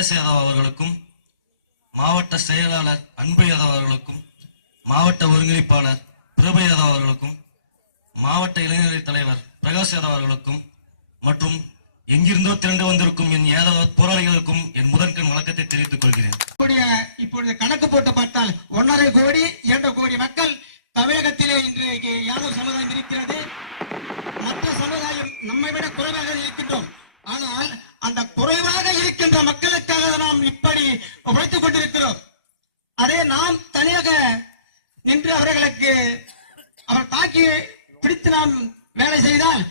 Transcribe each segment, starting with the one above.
கணேஷ் யாதவ் அவர்களுக்கும், மாவட்ட செயலாளர் அன்பு யாதவ் அவர்களுக்கும், மாவட்ட ஒருங்கிணைப்பாளர் பிரபு யாதவ் அவர்களுக்கும், மாவட்ட இளைஞர் தலைவர் பிரகாஷ் யாதவ் அவர்களுக்கும் மற்றும் எங்கிருந்தோ திரண்டு வந்திருக்கும் என் யாதவ போராளிகளுக்கும் என் முதற்கண் வணக்கத்தை தெரிவித்துக் கொள்கிறேன். இப்பொழுது கணக்கு போட்டு பார்த்தால் 1.5 கோடி 2 கோடி மக்கள் தமிழகத்திலே இன்றைக்கு யாதவ சமுதாயம் இருக்கிறது. மற்ற சமுதாயம் நம்மை விட குறைவாக இருக்கின்றோம். ஆனால் அந்த குறைவாக இருக்கின்ற மக்களுக்காக நாம் இப்படி உழைத்துக் கொண்டிருக்கிறோம். அதே நாம் தனியாக நின்று அவர்களுக்கு அவர் தாக்கி பிடித்து நாம் வேலை செய்தால்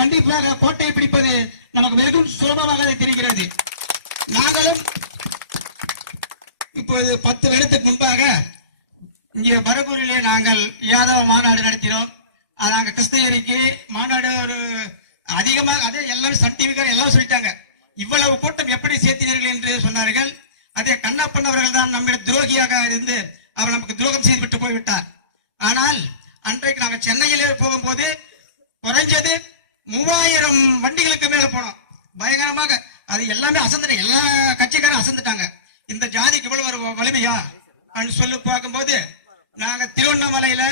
கண்டிப்பாக கோட்டையை பிடிப்பது நமக்கு வெறும் சுலபமாக தெரிகிறது. நாங்களும் இப்போது 10 வருடத்துக்கு முன்பாக இங்கே பரகூரிலே நாங்கள் யாதவ மாநாடு நடத்தினோம். நாங்கள் கிருஷ்ணகிரிக்கு மாநாடு ஒரு அதிகமாக அதே எல்லாமே சர்டிபிகேட் எல்லாம் சொல்லிட்டாங்க. இவ்வளவு கூட்டம் எப்படி சேர்த்தினீர்கள் என்று சொன்னார்கள். அதே கண்ணப்பன் அவர்கள் தான் நம்மிட துரோகியாக இருந்து அவர் நமக்கு துரோகம் செய்துவிட்டு போய்விட்டார். ஆனால் அன்றைக்கு நாங்கள் சென்னையிலே போகும்போது குறைஞ்சது 3000 வண்டிகளுக்கு மேல போனோம். பயங்கரமாக அது எல்லாமே அசந்துட்டாங்க. எல்லா கட்சிக்காரும் அசந்துட்டாங்க. இந்த ஜாதிக்கு இவ்வளவு ஒரு வலிமையா அப்படின்னு சொல்லி பார்க்கும்போது நாங்க திருவண்ணாமலையில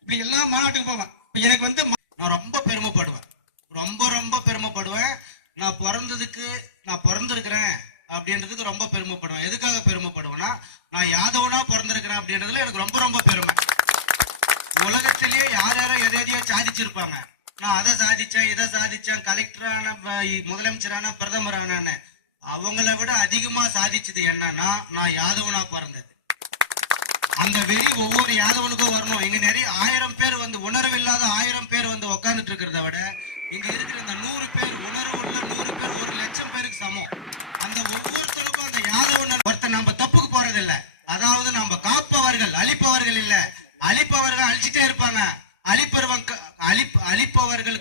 இப்படி எல்லாம் மாநாட்டுக்கு போவோம். எனக்கு வந்து நான் ரொம்ப பெருமைப்படுவேன். ரொம்ப பெருமைப்படுவேன். நான் பிறந்திருக்கிறேன் அப்படின்றதுக்கு ரொம்ப பெருமைப்படுவேன். எதுக்காக பெருமைப்படுவேன்னா, நான் யாதவனா பிறந்திருக்கிறேன் அப்படின்றதுல எனக்கு ரொம்ப பெருமை. உலகத்திலேயே யார் எதையோ சாதிச்சிருப்பாங்க. நான் அதை சாதிச்சேன், இதை சாதிச்சேன், கலெக்டரான, முதலமைச்சரான, பிரதமரான, அவங்கள விட அதிகமா சாதிச்சது என்னன்னா நான் யாதவனா பிறந்தது. அந்த வெறி ஒவ்வொரு யாதவனுக்கும் வரணும். இங்க நிறைய 1000 பேர் வந்து உணர்வில்லாத 1000 பேர் வந்து உட்கார்ந்துட்டு இருக்கிறத விட இங்க இருக்கிற இந்த 100 பேர் உணர்வு உள்ள 100 பேர் 1 லட்சம் பேருக்கு சமம். அந்த ஒவ்வொருத்தருக்கும் அந்த யாதவன் ஒருத்தர் நம்ம தப்புக்கு போறதில்லை. அதாவது நம்ம காப்பவர்கள் அழிப்பவர்கள் இல்ல, அழிப்பவர்கள் அழிச்சிட்டே இருப்பாங்க. அழிப்பவர்கள்